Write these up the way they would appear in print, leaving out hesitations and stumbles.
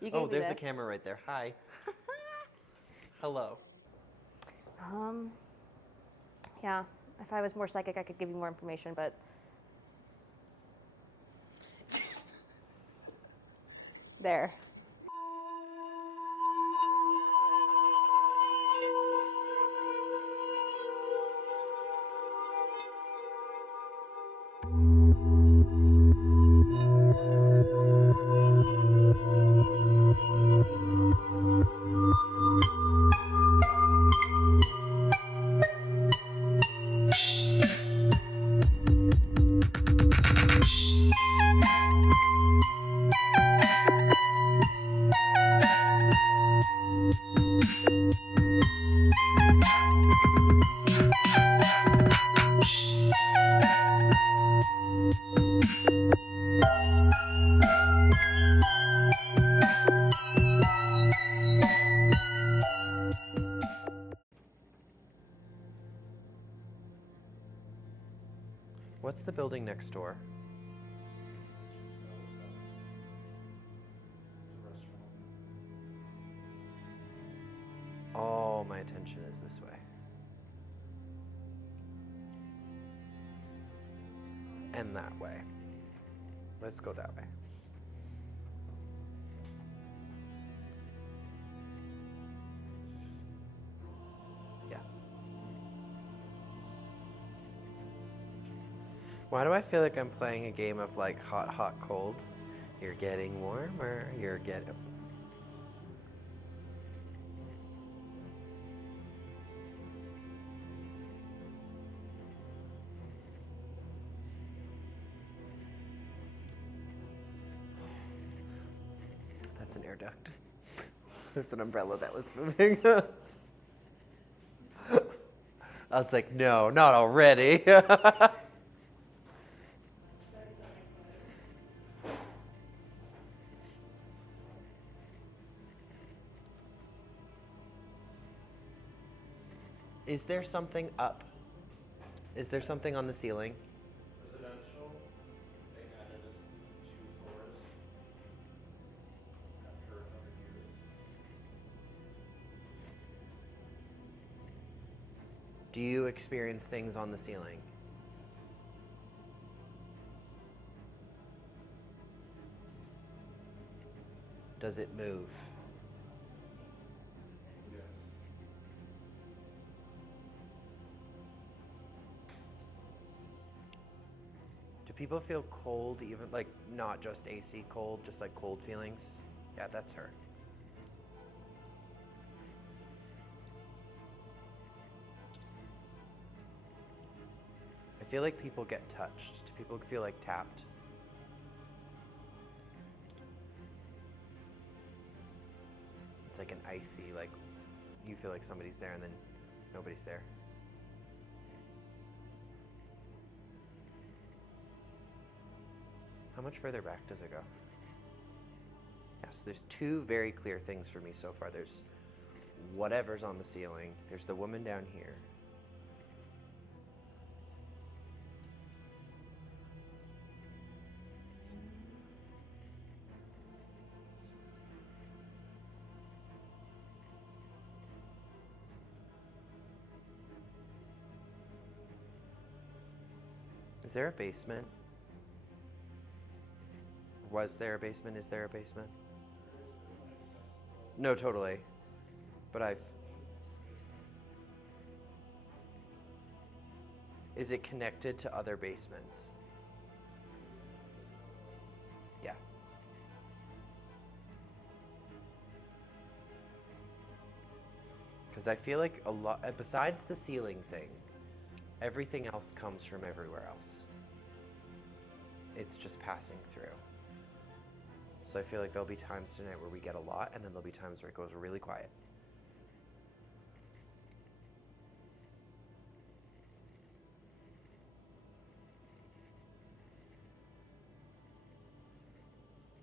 You Oh, gave me there's a this. camera right there. Hi. Hello. Yeah. If I was more psychic, I could give you more information, but there. What's the building next door? All my attention is this way. And that way. Let's go that way. Yeah. Why do I feel like I'm playing a game of like hot, hot, cold? You're getting warmer. You're getting. That's an air duct. There's an umbrella that was moving. I was like, no, not already. Is there something up? Is there something on the ceiling? Residential, they added 2 floors after 100 years. Do you experience things on the ceiling? Does it move? Yes. Do people feel cold, even like not just AC cold, just like cold feelings? Yeah, that's her. I feel like people get touched. Do people feel like tapped? It's like an icy, like you feel like somebody's there and then nobody's there. How much further back does it go? Yes, there's 2 very clear things for me so far. There's whatever's on the ceiling. There's the woman down here. Is there a basement? Was there a basement? Is there a basement? No, totally. But Is it connected to other basements? Yeah. Because I feel like a lot, besides the ceiling thing, everything else comes from everywhere else. It's just passing through. So I feel like there'll be times tonight where we get a lot, and then there'll be times where it goes really quiet.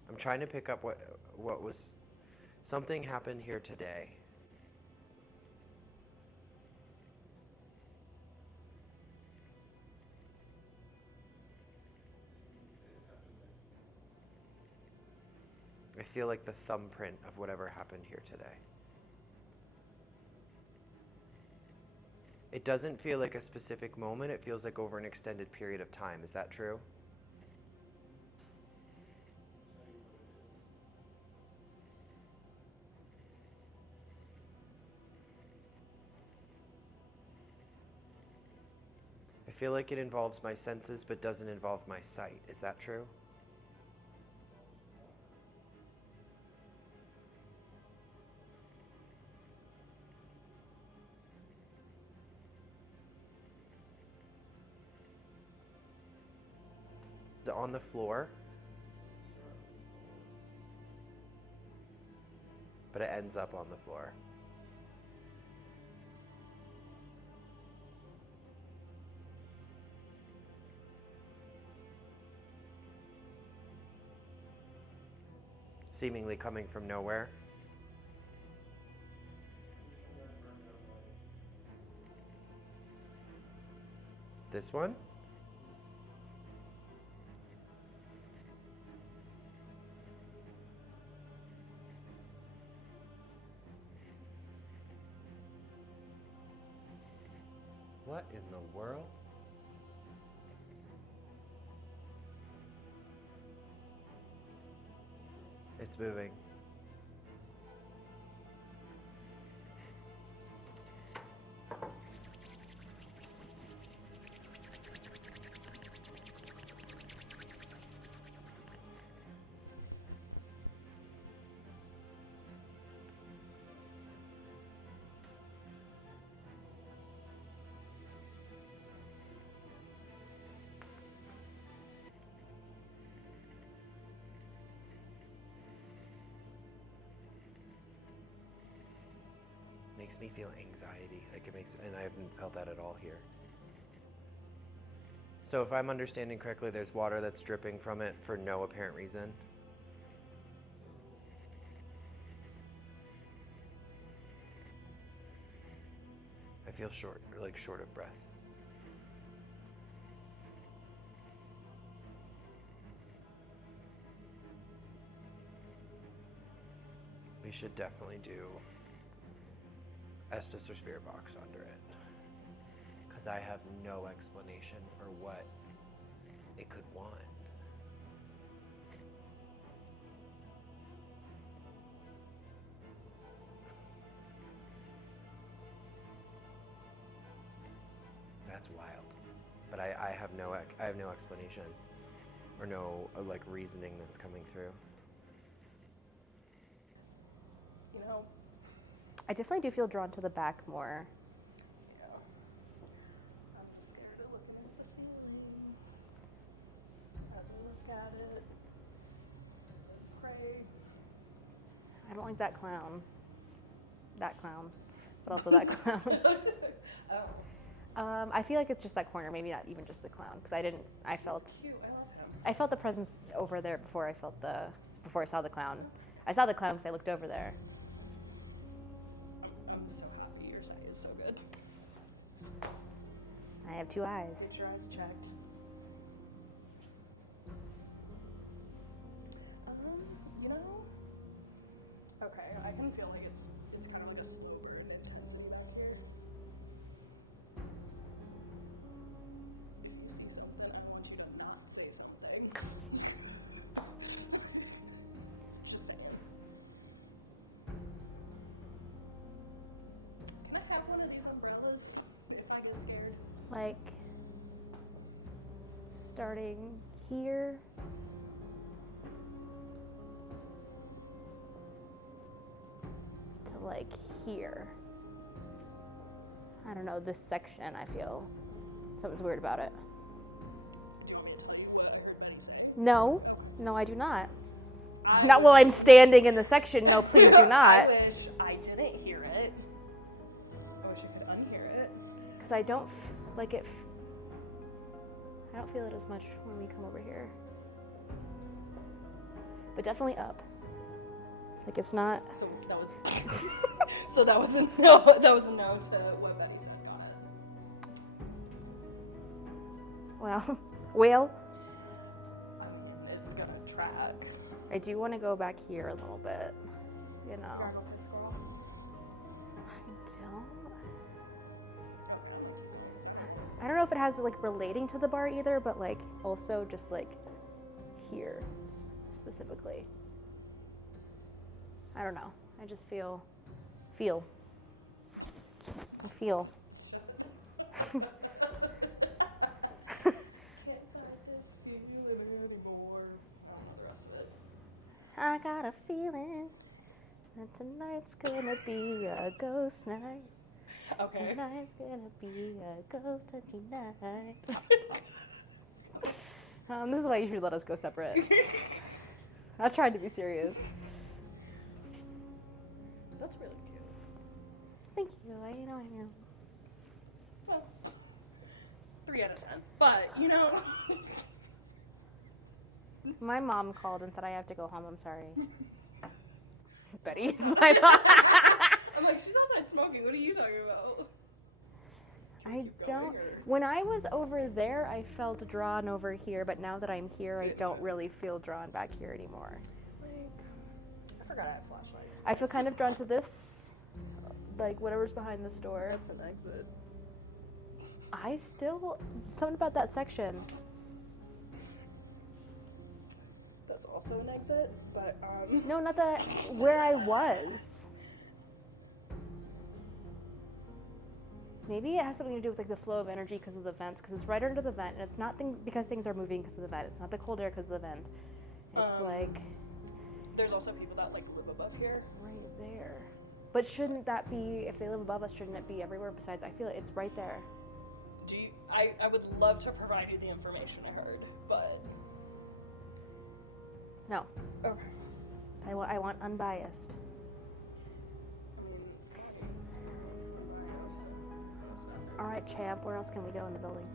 I'm trying to pick up what was something happened here today. I feel like the thumbprint of whatever happened here today. It doesn't feel like a specific moment. It feels like over an extended period of time. Is that true? I feel like it involves my senses but doesn't involve my sight. Is that true? Is it on the floor? But it ends up on the floor. Seemingly coming from nowhere. This one? What in the world? It's moving. Makes me feel anxiety. Like it makes, and I haven't felt that at all here. So if I'm understanding correctly, there's water that's dripping from it for no apparent reason. I feel short of breath. We should definitely do Estus or Spirit Box under it, because I have no explanation for what it could want. That's wild, but I have no explanation or no like reasoning that's coming through. You know? I definitely do feel drawn to the back more. Yeah. I'm just scared of looking at the ceiling. Have to look at it. Pray. I don't like that clown. That clown. But also that clown. Oh. I feel like it's just that corner, maybe not even just the clown, because I felt He's cute. I love him. I felt the presence over there before I saw the clown. I saw the clown because I looked over there. I'm so happy your sight is so good. I have two eyes. Get your eyes checked. You know? Okay, I can feel like it's kind of like a slow burn intensity back here. It makes me so that I don't want you to not say something. Just saying. Can I have one of these umbrellas if I get scared? Like starting here. To like here. I don't know, this section I feel something's weird about it. Do you want me to tell you what I heard Matt say? No, I do not. Not while I'm standing in the section. No, please do not. I wish I didn't hear it. I wish I could unhear it. Because I don't like it. I don't feel it as much when we come over here. But definitely up. Like it's not. So that was. So that was a no. That was a no to what Benny said. Got it. Well, It's gonna track. I do want to go back here a little bit, you know. Gargle pit squirrel. I don't know if it has like relating to the bar either, but like also just like here specifically. I don't know. I just feel. I feel. Can't cut this skin, you live here anymore. I don't know the rest of it. I got a feeling that tonight's gonna be a ghost night. Okay. Tonight's gonna be a ghost night. This is why you should let us go separate. I tried to be serious. That's really cute. Thank you. I am. Well, 3 out of 10. But, you know. My mom called and said I have to go home. I'm sorry. Betty is my mom. I'm like, she's outside smoking. What are you talking about? I Keep don't. going, or- When I was over there, I felt drawn over here, but now that I'm here, I don't really feel drawn back here anymore. Like, I forgot I had flashlights. I feel kind of drawn to this, like whatever's behind this door. That's an exit. I still something about that section. That's also an exit, but No, not that where I was. Maybe it has something to do with like the flow of energy because of the vents, because it's right under the vent, and it's not things because things are moving because of the vent. It's not the cold air because of the vent. It's like there's also people that like live above here. right there. But shouldn't that be, if they live above us, shouldn't it be everywhere besides? I feel it's right there. Do you, I would love to provide you the information I heard, but No, okay. I want unbiased. I mean, it's not my house, so it's not very All right, champ. Where else can we go in the building?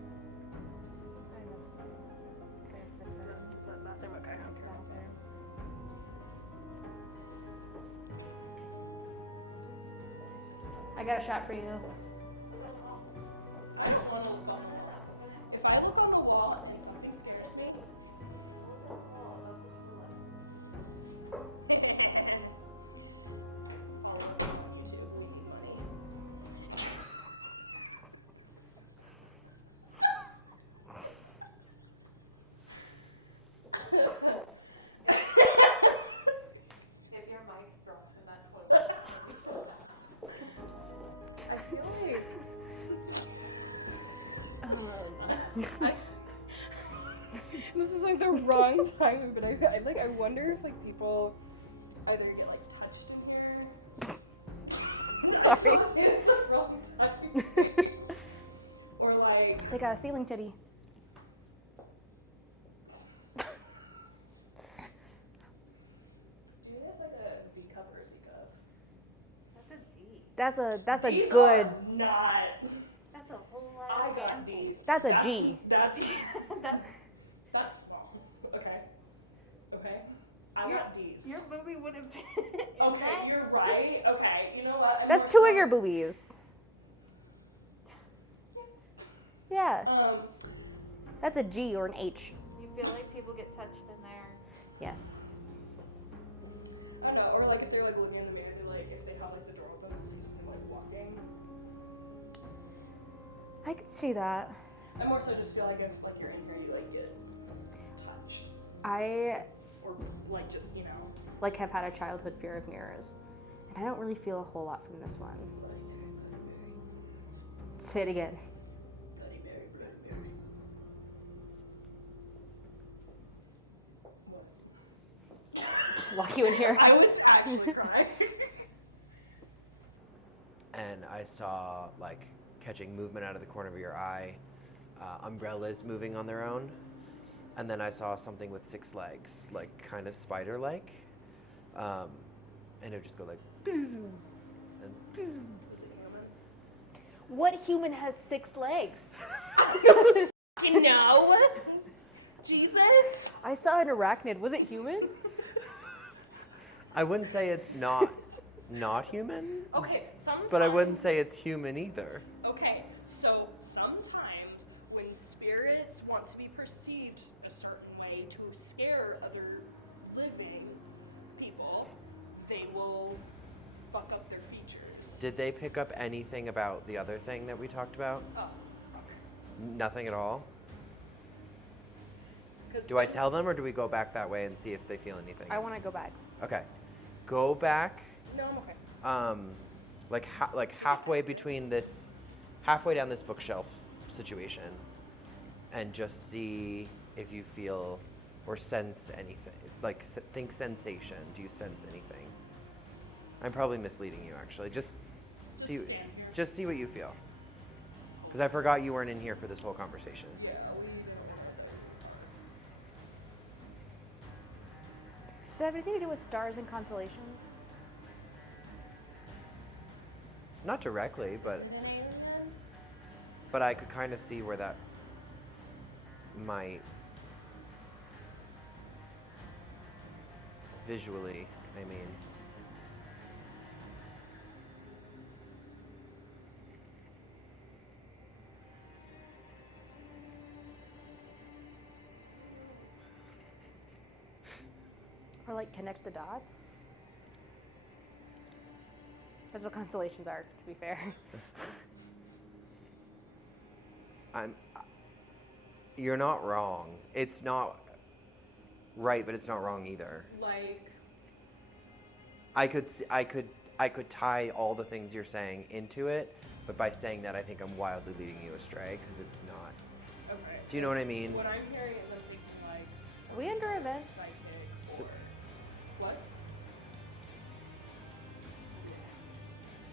Is that bathroom? Okay. I got a shot for you. I don't want to look on the wall. If I look on the wall and something scares me, follow us on YouTube, leave me money. If your mic drops in that toilet, I feel like this is like the wrong timing, but I wonder if like people either get like touched in here. Sorry. It's the wrong timing. Or like They got a ceiling titty. do you guys like a V cup or a C cup? That's a D. That's a These good. are not. That's a whole lot. I of got handfuls. D's. That's a G. That's That's, that's small. Okay. Okay. I got D's. your movie would have been in Okay, that. you're right. Okay, you know what? I'm That's more two so- of your boobies. Yeah, that's a G or an H. You feel like people get touched in there. Yes. I know, or like if they're like looking in the mirror, they like if they have like the door open, and see something like walking. I could see that. I more so just feel like if like you're in here, you like get touched, I or like just like have had a childhood fear of mirrors, and I don't really feel a whole lot from this one. Say it again. Bloody Mary, Bloody Mary. Just lock you in here. I would actually cry. And I saw like catching movement out of the corner of your eye, umbrellas moving on their own, and then I saw something with 6 legs, like kind of spider-like, and it would just go like, and What human has 6 legs? You know, Jesus. I saw an arachnid. Was it human? I wouldn't say it's not human, Okay, sometimes. but I wouldn't say it's human either. Okay, so sometimes when spirits want to be perceived a certain way to scare other living fuck up their features. Did they pick up anything about the other thing that we talked about? Oh. Nothing at all? 'Cause Do I tell them or do we go back that way and see if they feel anything? I want to go back. Okay. Go back No, I'm okay. like halfway between this, halfway down this bookshelf situation, and just see if you feel or sense anything. It's like think sensation. Do you sense anything? I'm probably misleading you actually. Just see, stand here. just see what you feel. Because I forgot you weren't in here for this whole conversation. Yeah, Does it have anything to do with stars and constellations? Not directly, but I could kind of see where that might visually, I mean. Or like connect the dots? That's what constellations are, to be fair. You're not wrong. It's not right, but it's not wrong either. like, I could tie all the things you're saying into it, but by saying that, I think I'm wildly leading you astray because it's not. okay. Do you know what I mean? What I'm hearing is I'm thinking like Are we under events? psychic So- or what?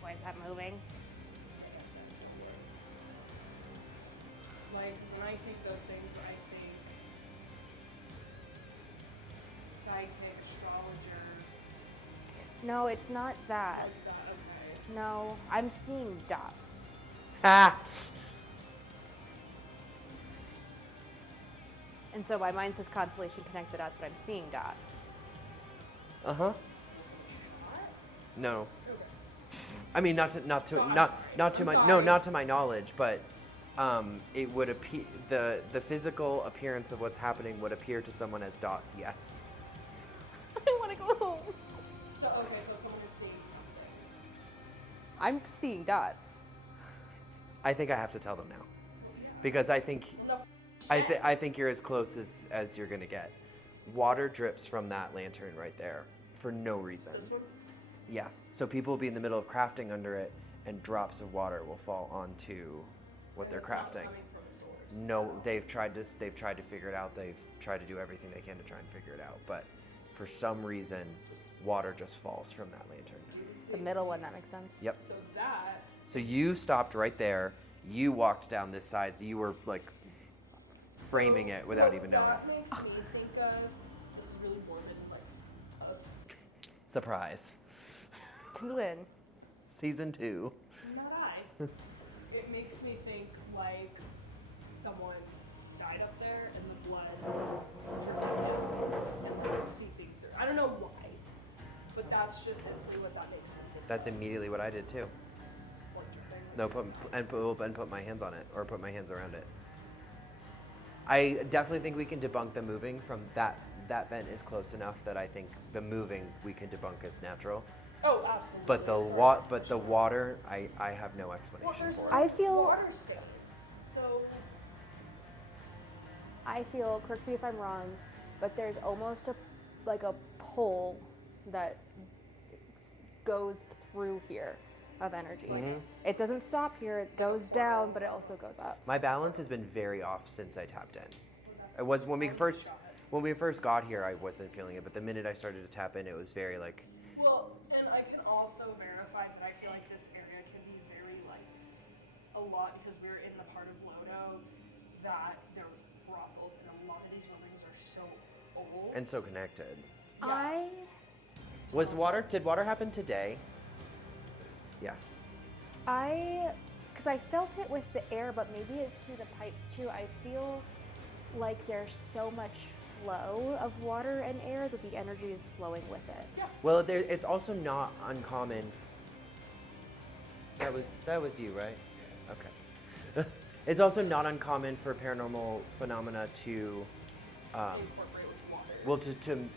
Why is that moving? Like, when I think those things, I think psychic, astrologer, No, it's not that. like that. Okay. No, I'm seeing dots. Ah! And so my mind says constellation connect the dots, but I'm seeing dots. Uh huh. Was it shot? No. Okay. I mean, not to So I'm sorry. not to I'm my sorry. no, not to my knowledge, but it would appear the physical appearance of what's happening would appear to someone as dots. Yes. I want to go home. So, okay, so someone is seeing something. I'm seeing dots. I think I have to tell them now, because I think Well, no. I think you're as close as you're gonna get. Water drips from that lantern right there for no reason. This one? Yeah. So people will be in the middle of crafting under it, and drops of water will fall onto what they're And it's not crafting. coming from the source. No, they've tried to figure it out. They've tried to do everything they can to try and figure it out, but for some reason, water just falls from that lantern. The middle one, that makes sense. Yep. So that, So you stopped right there. You walked down this side, so you were like framing it without what even knowing. that makes me think of, this is really morbid, like, Surprise. Since when? Season 2. not I. It makes me think like someone died up there and the blood dripped down and then seeping through. I don't know why, but that's just instantly what that makes me think. That's immediately what I did too. Like dripping. No, put my hands on it or put my hands around it. I definitely think we can debunk the moving from that. That vent is close enough that I think the moving we can debunk as natural. Oh, absolutely. But the It's already but the water, I have no explanation there's for it. I feel, water standards. So correct me if I'm wrong, but there's almost like a pole that goes through here of energy. Mhm. It doesn't stop here, it goes down, but it also goes up. My balance has been very off since I tapped in. It was when we first got here, I wasn't feeling it, but the minute I started to tap in, it was very like. well, and I can also verify that I feel like this area can be very like a lot because we're in the part of Lodo that there was brothels and a lot of these buildings are so old. And so connected. I Did water happen today? Yeah. because I felt it with the air, but maybe it's through the pipes too. I feel like there's so much flow of water and air that the energy is flowing with it. Well, it's also not uncommon. That was you, right? Okay. It's also not uncommon for paranormal phenomena to, Incorporate with water. well,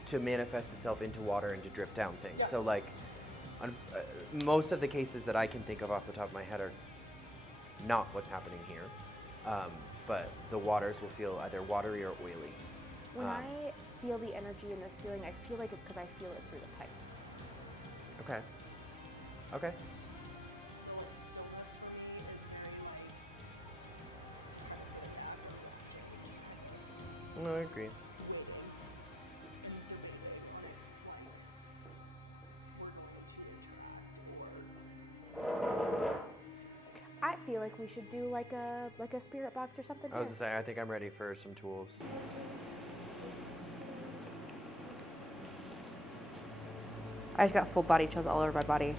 to manifest itself into water and to drip down things. Yeah. So like, Most of the cases that I can think of off the top of my head are not what's happening here, but the waters will feel either watery or oily. When I feel the energy in the ceiling, I feel like it's because I feel it through the pipes. Okay. Okay. Well, the stillness for me is very like expensive. No, I agree. I feel like we should do like a spirit box or something. I was here. gonna say, I think I'm ready for some tools. I just got full body chills all over my body.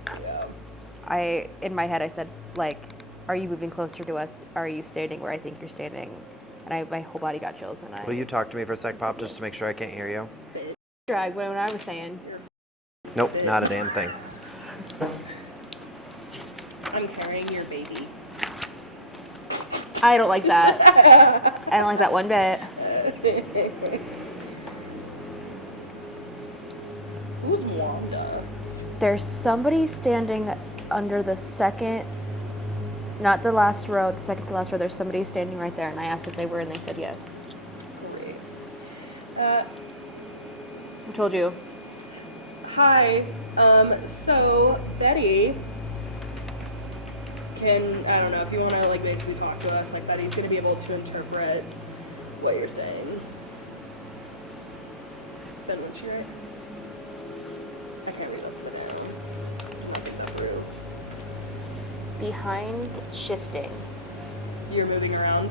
Yeah. In my head, I said, like, are you moving closer to us? Are you standing where I think you're standing? And my whole body got chills. And Will you talk to me for a sec, Pop, just to make sure I can't hear you? drag what I was saying. Nope, not a damn thing. I'm carrying your baby. I don't like that. I don't like that one bit. Who's Wanda? There's somebody standing under the second, not the last row, the second to last row. There's somebody standing right there, and I asked if they were, and they said yes. I told you. Hi. So Betty can, I don't know, if you want to like basically talk to us, like Betty's gonna be able to interpret what you're saying. Ben, what's your? I can't read this for now. Behind shifting, You're moving around.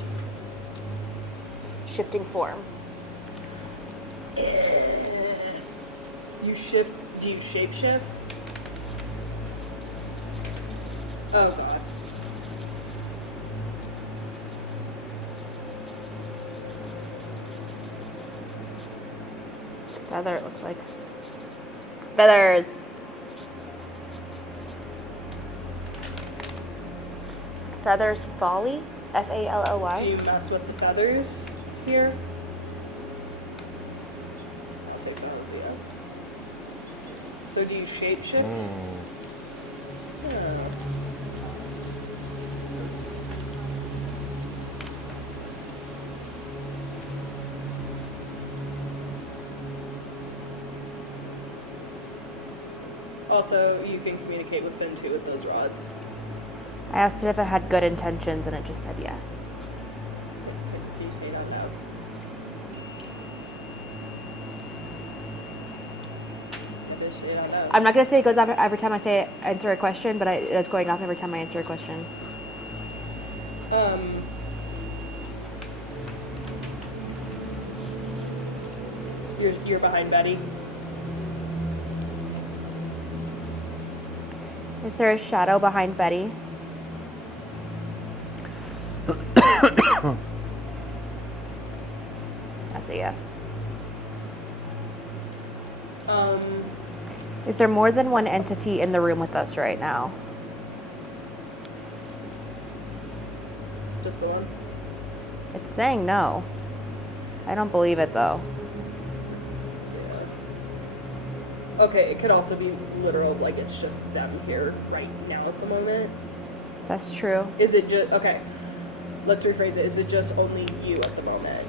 shifting form. You shift. Do you shape shift? Oh god. Feather, it looks like. Feathers. Feathers Folly? Do Falloy? you mess with the feathers here? I'll take that as yes. So do you shape shift? Yeah. Also, you can communicate with Finn too with those rods. I asked it if it had good intentions, and it just said yes. So, can you say it out loud? Maybe say it out loud. I'm not going to say it goes off every time I say it, answer a question, but it's going off every time I answer a question. You're behind Betty. Is there a shadow behind Betty? That's a yes. Is there more than one entity in the room with us right now? Just the one. It's saying no. I don't believe it though. Yeah. Okay, it could also be literal, like it's just them here right now at the moment. That's true. Is it just okay? Let's rephrase it. Is it just only you at the moment?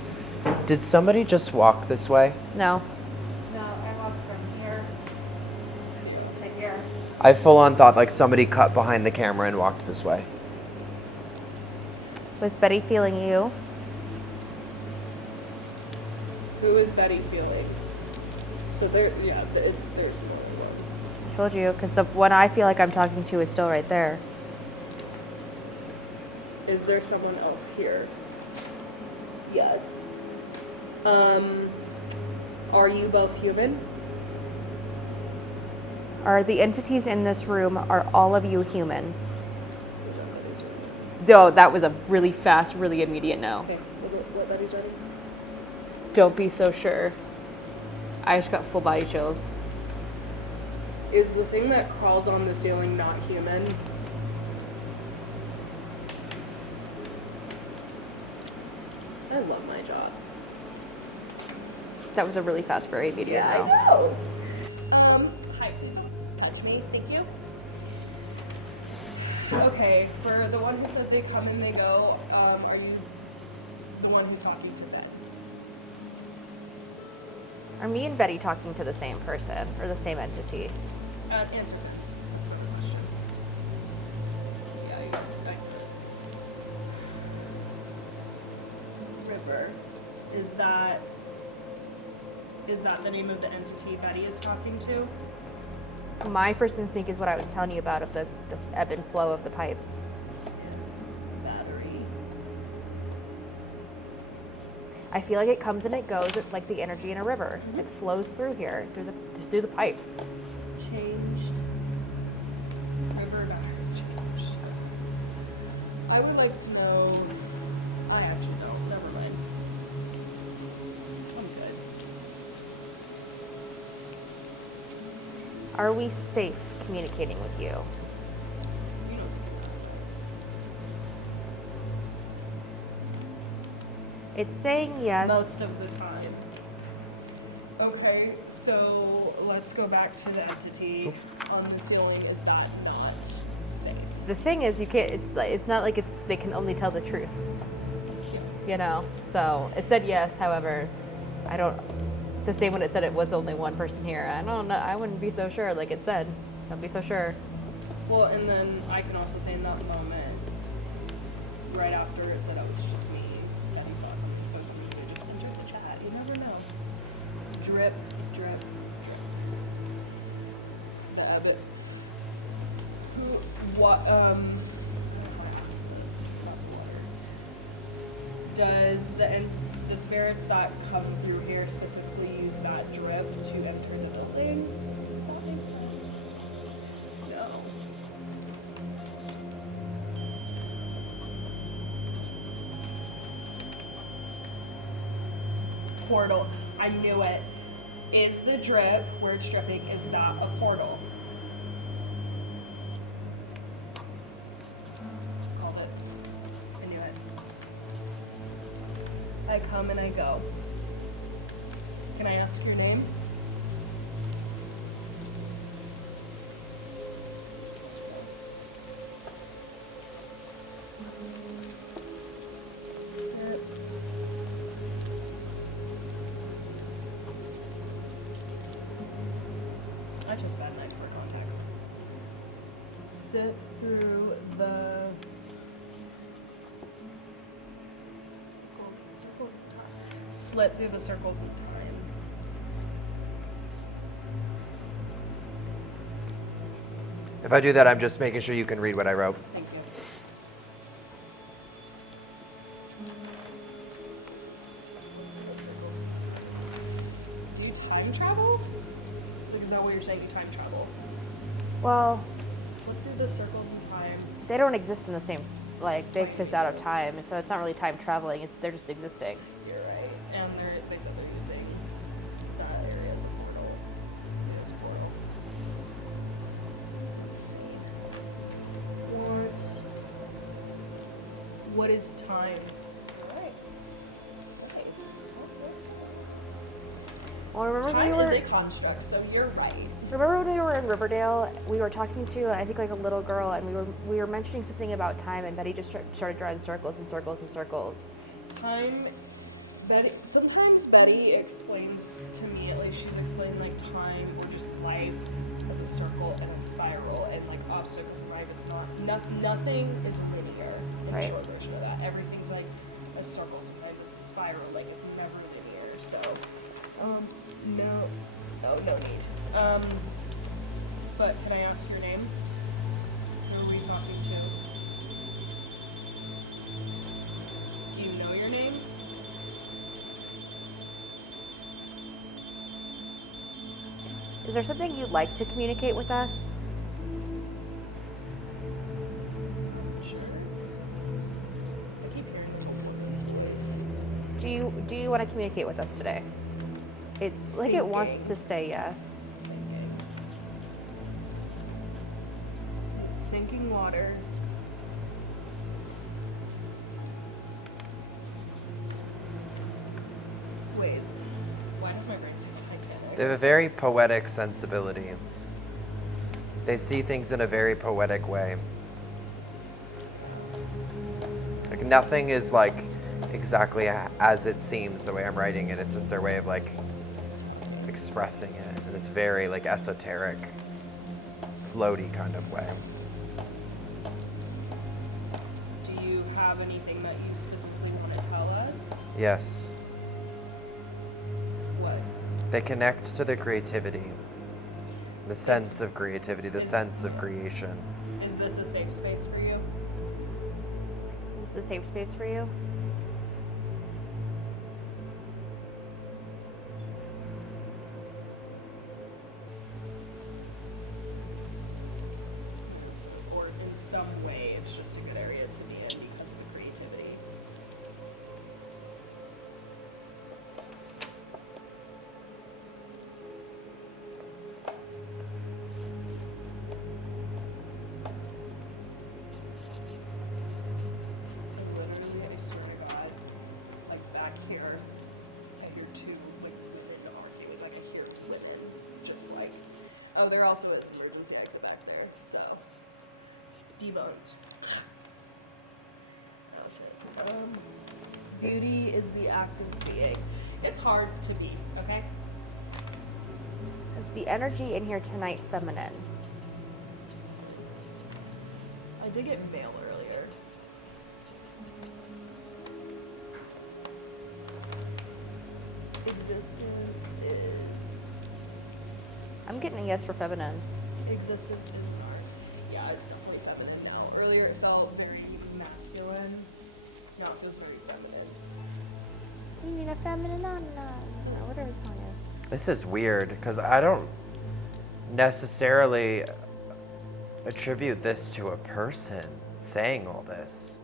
Did somebody just walk this way? No. No, I walked from here to here. I full on thought like somebody cut behind the camera and walked this way. Was Betty feeling you? Who is Betty feeling? So there, yeah, there's more than one. I told you, because the one I feel like I'm talking to is still right there. Is there someone else here? Yes. Are you both human? Are the entities in this room, are all of you human? No, that was a really fast, really immediate no. Okay, what Betty's ready? Don't be so sure. I just got full body chills. Is the thing that crawls on the ceiling not human? I love my job. That was a really fast, very immediate no. I know. Hi, please don't touch me. Thank you. Okay, for the one who said they come and they go, are you the one who's talking to them? Are me and Betty talking to the same person or the same entity? Answer this. That's not the question. Yeah, you guys River. Is that the name of the entity Betty is talking to? My first instinct is what I was telling you about of the ebb and flow of the pipes. Battery. I feel like it comes and it goes. It's like the energy in a river. It flows through here, through the pipes. Changed. River battery changed. I would like to know. I actually don't. Never mind. I'm good. Are we safe communicating with you? You don't. It's saying yes. Most of the time. Okay, so let's go back to the entity on the ceiling. Is that not safe? The thing is, you can't. It's not like they can only tell the truth. You know. So it said yes. However, I don't. The same when it said it was only one person here. I don't know. I wouldn't be so sure. Like it said, don't be so sure. Well, and then I can also say in that moment, right after it said, "Oh, it's just me," Betty saw something, so somebody could just enter the chat. You never know. Drip, drip, drip. The ebb. What? Does the spirits that come through here specifically use that drip to enter the building? That makes sense. No. Portal. I knew it. Is the drip where it's dripping? Is that a portal? Called it. I knew it. I come and I go. Can I ask your name? Sit. I chose bad nights for context. Sit through the circles of time. Slip through the circles of time. If I do that, I'm just making sure you can read what I wrote. Thank you. Do you time travel? Like, is that what you're saying? You time travel? Well, Slip through the circles of time. they don't exist in the same. Like they exist out of time, so it's not really time traveling. They're just existing. You're right. And they said they're using that area as a portal. As a portal. That's insane. What is time? Alright. Nice. Well, remember Time when we were. is a construct, so you're right. Remember when we were in Riverdale? We were talking to, I think, like a little girl, and we were mentioning something about time, and Betty just started drawing circles and circles and circles. Time, sometimes Betty explains to me, at least she's explained like time or just life as a circle and a spiral, and like obstacles in life. It's not, nothing is linear in Right. the short version of that. Everything's like a circle, sometimes it's a spiral, like it's never linear. So, no need. But can I ask your name? Who are we talking to? Do you know your name? Is there something you'd like to communicate with us? Sure. I keep hearing the whole voice. Do you want to communicate with us today? It's like it wants Sinking. to say yes. Sinking water. Waves. Why does my brain say Titanic? They have a very poetic sensibility. They see things in a very poetic way. Like nothing is like exactly as it seems the way I'm writing it. It's just their way of like expressing it in this very like esoteric, floaty kind of way. Do you have anything that you specifically want to tell us? Yes, What? they connect to the creativity, the sense of creativity, the sense of creation. Is this a safe space for you? Is this a safe space for you? Or in some way, it's just a good area to be in because of the creativity. Like literally, I swear to God, like back here, I hear two like women arguing. Like I hear women just like, oh, there also is an emergency exit back there, so debunked. Beauty is the act of being. It's hard to be, okay? Is the energy in here tonight feminine? I did get mail earlier. Existence is I'm getting a yes for feminine. Existence is an art. Yeah, it's definitely feminine now. Earlier it felt very masculine. Now it feels very feminine. We need a feminine on, whatever the song is. This is weird because I don't necessarily attribute this to a person saying all this.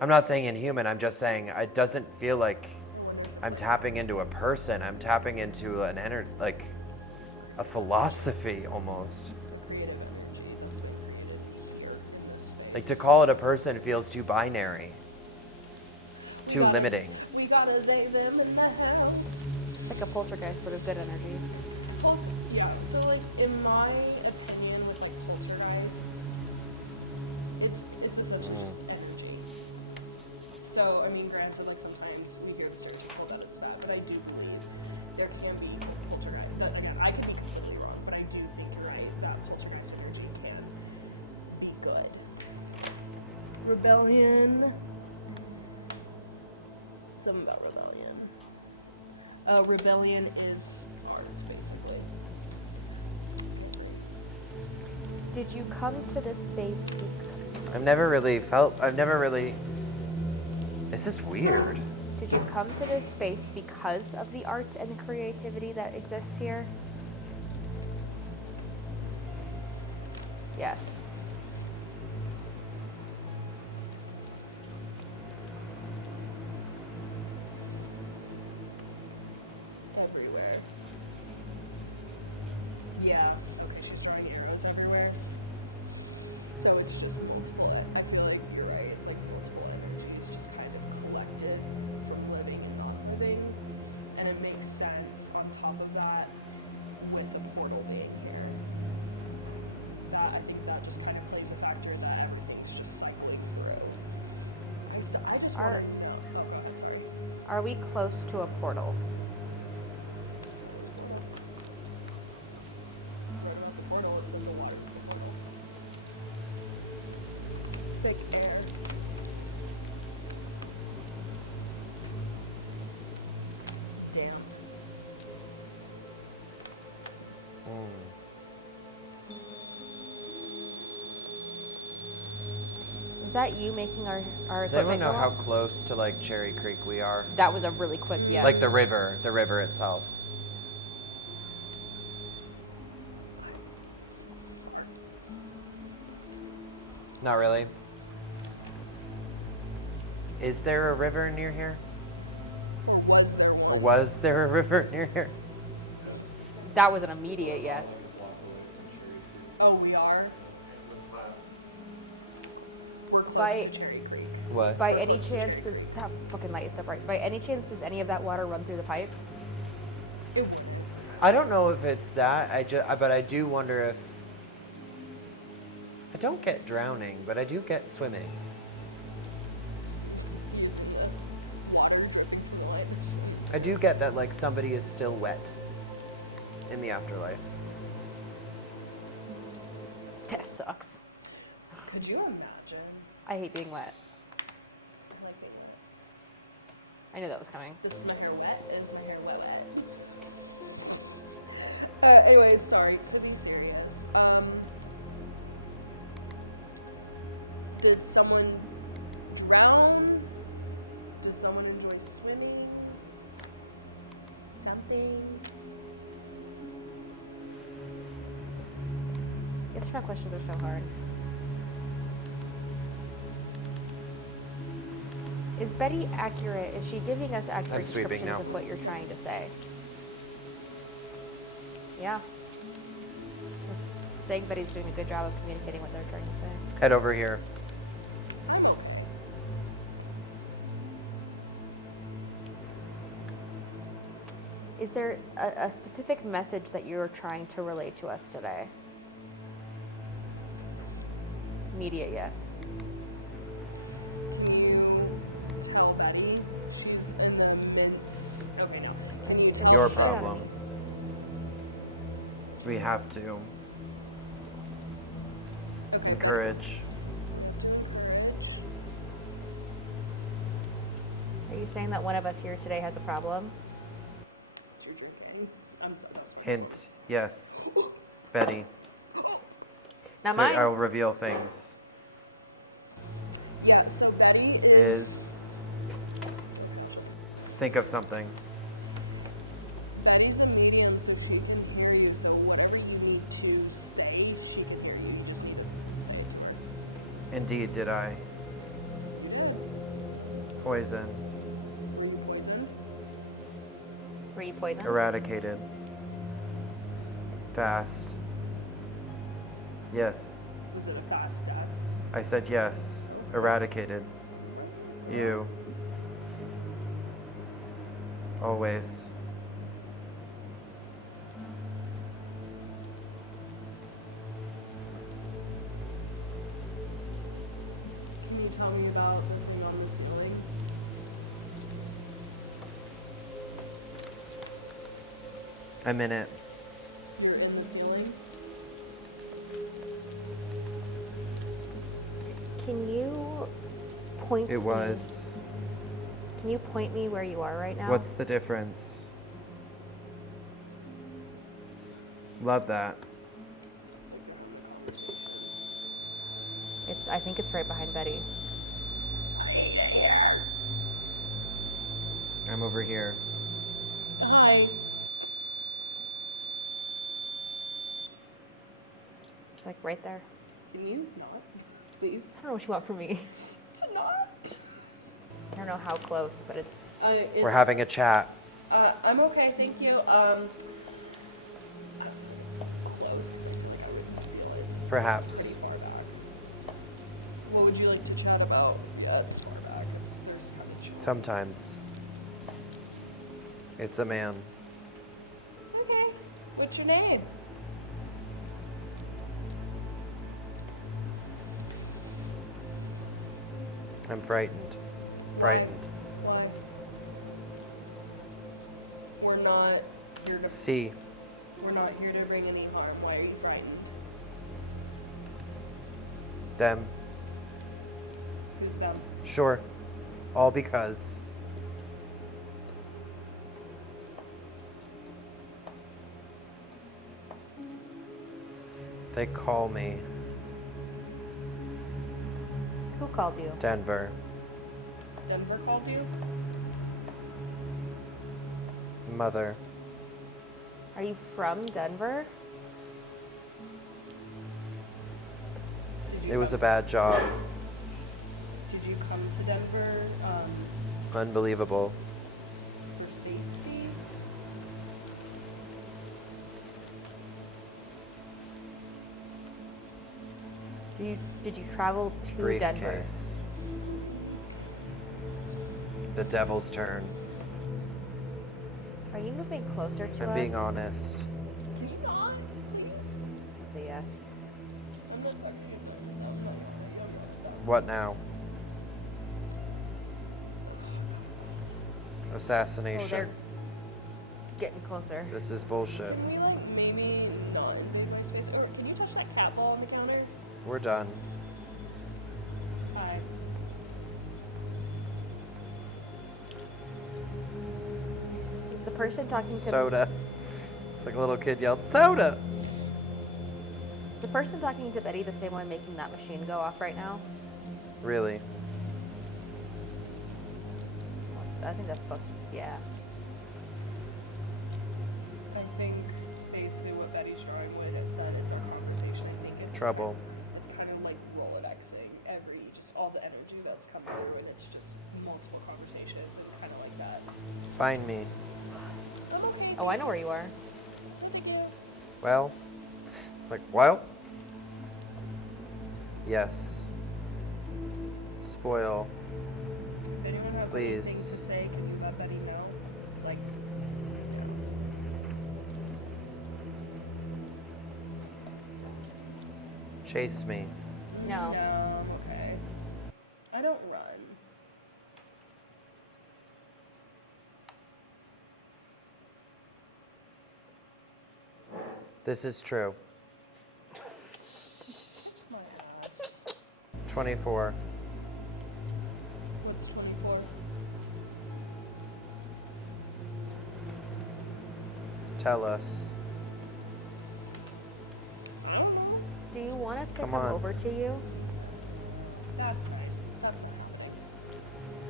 I'm not saying inhuman, I'm just saying it doesn't feel like I'm tapping into a person. I'm tapping into an like a philosophy almost. Creative energy. That's what creative here in this space. Like to call it a person feels too binary, too got- limiting. We gotta take them in the house. It's like a poltergeist, but of good energy. Well, yeah, so like in my opinion with like poltergeists, it's essentially just energy. So I mean granted like sometimes we hear the stories people that it's bad, but I do believe there can be poltergeist. That again, I could be completely wrong, but I do think you're right that poltergeist energy can be good. Rebellion. Something about rebellion. Rebellion is art, basically. Did you come to this space? I've never really. This is weird. Did you come to this space because of the art and the creativity that exists here? Yes. Everywhere. Yeah. Okay, she's drawing arrows everywhere. So it's just multiple. I feel like you're right. It's like multiple energies just kind of collected with living and not living. And it makes sense on top of that with the portal being here. That I think that just kind of plays a factor in that everything's just cycling through. I just Are- wanted to- oh, go ahead, sorry. Are we close to a portal? The portal, it's like the water's the portal. Thick air. Damn. Is that you making our Does anyone equipment know go how off? close to like Cherry Creek we are? That was a really quick yes. Like the river itself. Not really. Is there a river near here? Or was there Or one? was there a river near here? That was an immediate yes. Oh, we are? We're close By- to Cherry Creek. What? By any chance, does that fucking light is so bright? By any chance, does any of that water run through the pipes? It would. I don't know if it's that. But I do wonder if I don't get drowning, but I do get swimming. I do get that like somebody is still wet in the afterlife. That sucks. Could you imagine? I hate being wet. Like they I knew that was coming. This is my hair wet, and is my hair wet wet. Anyways, sorry, to be serious. Did someone drown? Did someone enjoy swimming? Something. Internet questions are so hard. Is Betty accurate? Is she giving us accurate I'm sweeping descriptions now. of what you're trying to say? Yeah. Saying Betty's doing a good job of communicating what they're trying to say. Head over here. I don't. Is there a specific message that you're trying to relate to us today? Media, yes. You tell Betty she's in the bins. Okay, no. Are you scared the Your shit out of problem. me? We have to Okay. encourage. Are you saying that one of us here today has a problem? It's your jerk, Annie. I'm sorry. Hint, yes. Betty. Not mine. I'll reveal things. Yeah, so Betty Is think of something. Betty's a medium, so she can hear you. So whatever you need to say, she can hear you. You just need to say it. Indeed, did I. Poison. Were you poisoned? Were you poisoned? Eradicated. Fast. Yes. Was it a fast death? I said yes. Eradicated. You. Always. Can you tell me about the thing on the ceiling? I'm in it. You're in the ceiling? Can you point It me? was. Can you point me where you are right now? What's the difference? Love that. I think it's right behind Betty. I hate it here. I'm over here. Hi. It's like right there. Can you not? Please. I don't know what you want from me. To not? I don't know how close, but it's. We're having a chat. I'm okay, thank you. It's close. 'Cause I feel like I wouldn't feel it's Perhaps. pretty far back. What would you like to chat about? It's far back. There's kind of chat. Sometimes. It's a man. Okay. What's your name? I'm frightened. Frightened. Why? We're not here to. See. We're not here to bring any harm. Why are you frightened? Them. Who's them? Sure. All because. They call me Who called you? Denver. Denver called you? Mother. Are you from Denver? Did you It was a come- bad job. Did you come to Denver Unbelievable. for safety? Did you travel to Denver? Briefcase. The devil's turn. Are you moving closer to us? I'm being honest. Can you not? Please. It's a yes. I'm not talking What now? Oh, Assassination. they're getting closer. This is bullshit. Can we like maybe not invade my space? Or can you touch that cat ball on the counter? We're done. Hi. Is the person talking to Soda. It's like a little kid yelled, soda! Is the person talking to Betty the same one making that machine go off right now? Really? I think that's supposed to, yeah. I think basically what Betty's showing when it's its own conversation. I think it's Trouble. It's kind of like Rolodexing just all the energy that's coming through, and it's just multiple conversations and kind of like that. Find me. Okay. Oh, I know where you are. Thank you. Well, it's like, well. Yes. Spoil. If anyone has Please. anything to say, can you let Betty know? Like, Chase me. No. no, okay. I don't run. This is true. My ass. 24. What's 24? Tell us. I don't know. Do you want us to Come come on. over to you? That's nice. That's okay.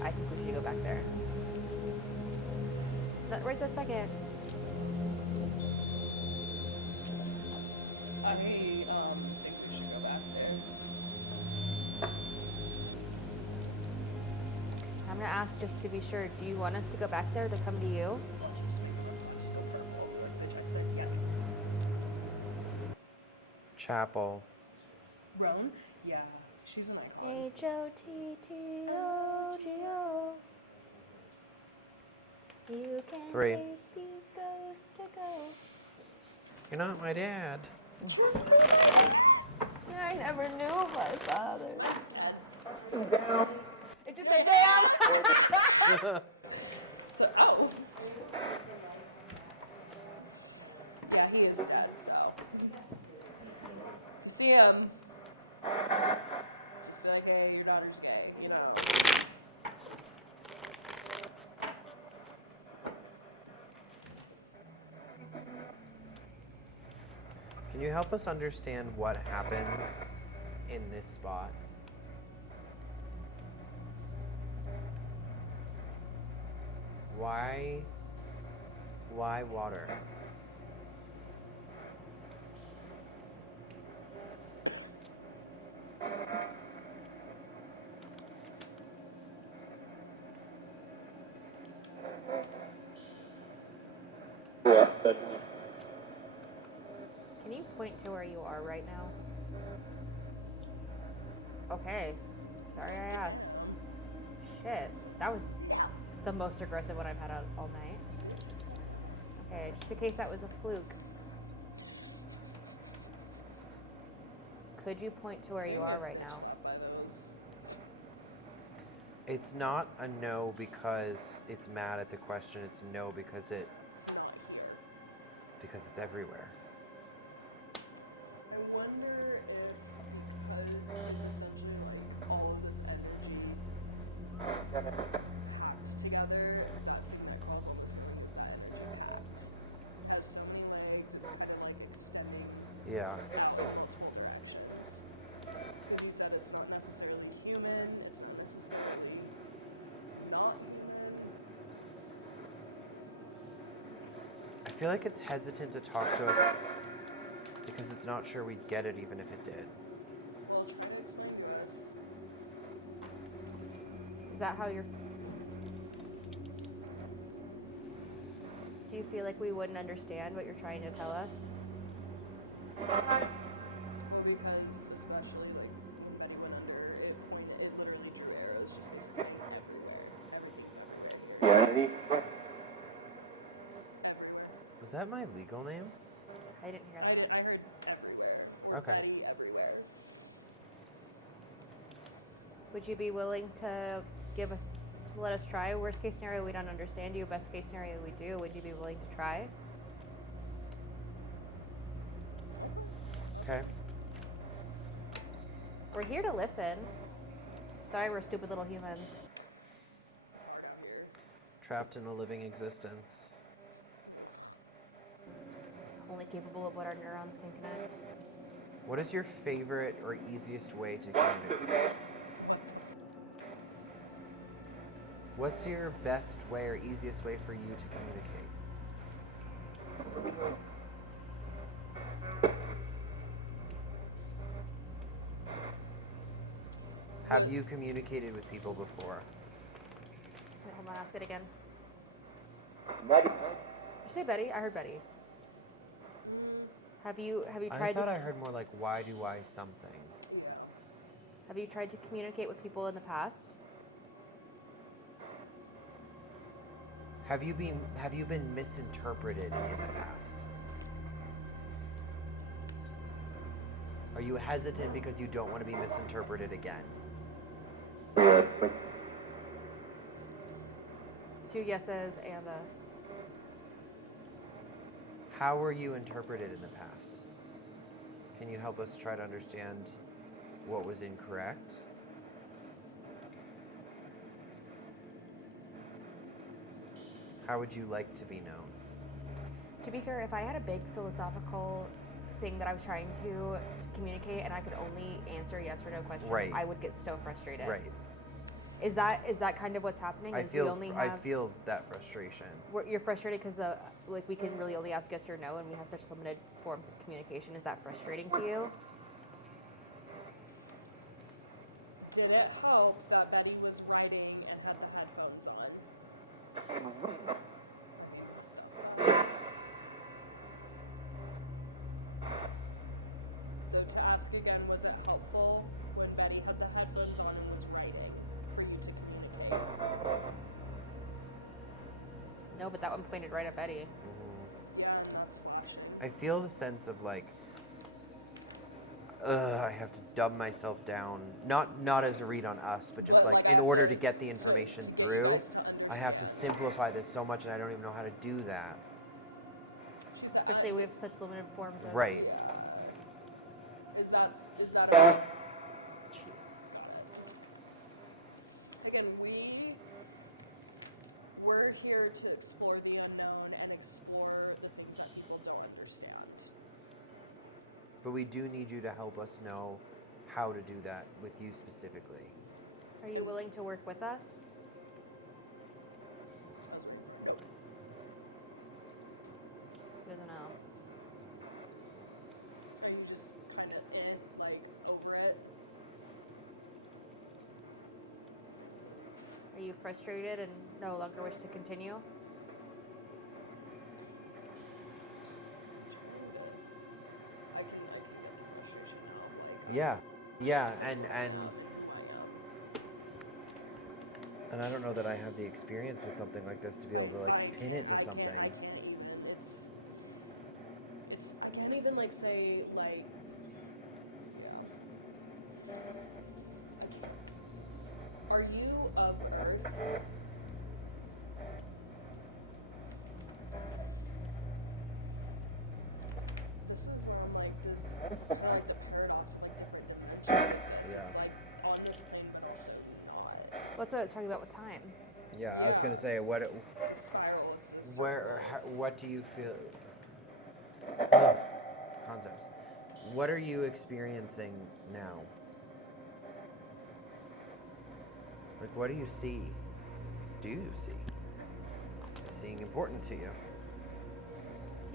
I think we should go back there. Is that right this second? I think we should go back there. I'm gonna ask just to be sure. Do you want us to go back there to come to you? I'll just make one just go purple with the checks there. Yes. Chapel. Roan? Yeah. She's an icon. Hottogio. You can 3. take these ghosts to go. You're not my dad. I never knew my father. It just said damn. So, oh. Yeah, he is dead, so. See him. Just be like, hey, your daughter's gay, you know. Can you help us understand what happens in this spot? Why water? Can you point to where you are right now? Okay. Sorry I asked. Shit. That was the most aggressive one I've had all night. Okay, just in case that was a fluke. Could you point to where you are right now? It's not a no because it's mad at the question. It's no because it's everywhere. I wonder if because essentially like all of this energy packed together, that like all of this means that has so many legs and kind of like extending Yeah. out directions. Like you said, it's not necessarily human, it's not necessarily not human. I feel like it's hesitant to talk to us because it's not sure we'd get it even if it did. Well, try to explain to us. Is that how you're... Do you feel like we wouldn't understand what you're trying to tell us? Well, because especially like when Betty went under, it pointed, it literally drew arrows just everywhere. Everything's everywhere. Was that my legal name? I didn't hear I that. heard everywhere. Okay. Betty everywhere. Would you be willing to give us, to let us try. Worst case scenario, we don't understand you. Best case scenario, we do. Would you be willing to try? Okay. We're here to listen. Sorry, we're stupid little humans. Trapped in a living existence. Only capable of what our neurons can connect. What is your favorite or easiest way to communicate? What's your best way or easiest way for you to communicate? Have you communicated with people before? Wait, hold on, ask it again. Did you say Betty? I heard Betty. Have you I tried thought to I heard more like why do I something. have you tried to communicate with people in the past? Have you been misinterpreted in the past? Are you hesitant because you don't want to be misinterpreted again? 2 yeses and a How were you interpreted in the past? Can you help us try to understand what was incorrect? How would you like to be known? To be fair, if I had a big philosophical thing that I was trying to communicate and I could only answer yes or no questions, Right. I would get so frustrated. Right. Is that kind of what's happening? I Is we only feel have that frustration. you're frustrated because we can really only ask yes or no, and we have such limited forms of communication. Is that frustrating to you? Did it help that Betty was writing and had the headphones on? So to ask again, was it helpful when Betty had the headphones on and was writing for you to communicate? No, but that one pointed right at Betty. Yeah, that's fine. I feel the sense of like, I have to dumb myself down. Not as a read on us, but just like in order to get the information through, I have to simplify this so much, and I don't even know how to do that. Especially we have such limited forms of Right. Is that a Jeez. again, we're here to explore the unknown and explore the things that people don't understand. But we do need you to help us know how to do that with you specifically. Are you willing to work with us? He doesn't know. Are you just kind of over it? Are you frustrated and no longer wish to continue? I can frustration now. Yeah, and I don't know that I have the experience with something like this to be able to like pin it to something. I can't even say are you of Earth? This is where I'm like the paradox of different dimensions. Yeah. It's like on this plane, but also not. What's what it's talking about with time? Yeah, I was gonna say what, Spiral is this. what do you feel? Concepts. What are you experiencing now? Like, what do you see? Do you see? Is seeing important to you?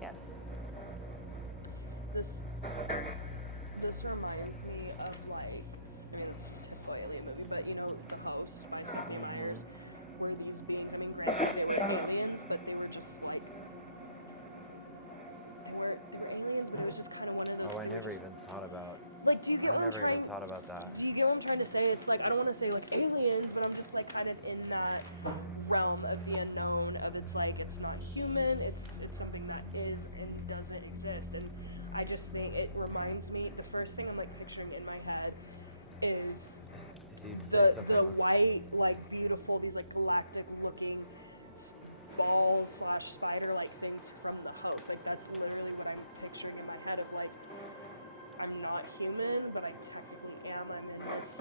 Yes. This reminds me of it's typical alien movie, but the host on aliens, where these beings being raised by aliens, but they were just it was just kind of one of those. Oh, I never even thought about. Do you get I what I'm never even trying- thought about that. Do you get what I'm trying to say? It's I don't want to say aliens, but I'm just kind of in that realm of the unknown. Of it's not human. It's something that is and doesn't exist. And I just think it reminds me. The first thing I'm picturing in my head is You'd say something. The white, like beautiful, these like galactic looking ball slash spider like things from the house. Like that's literally what I'm picturing in my head of like, I'm not human, but I technically am. I'm in this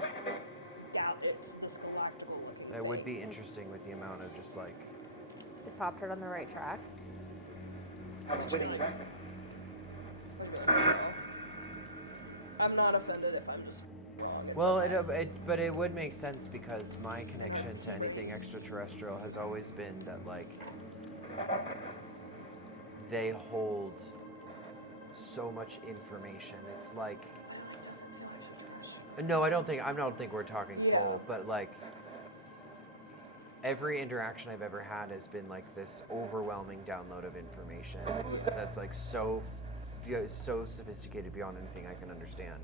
it's this galactical looking That would thing. be interesting with the amount of just like. Is Pop Tart on the right track? Okay. I'm not offended if I'm just wrong. It's Well, okay. but it would make sense because my connection to anything extraterrestrial has always been that like they hold so much information. It's like no, I don't think we're talking full, but like every interaction I've ever had has been like this overwhelming download of information that's like so sophisticated beyond anything I can understand,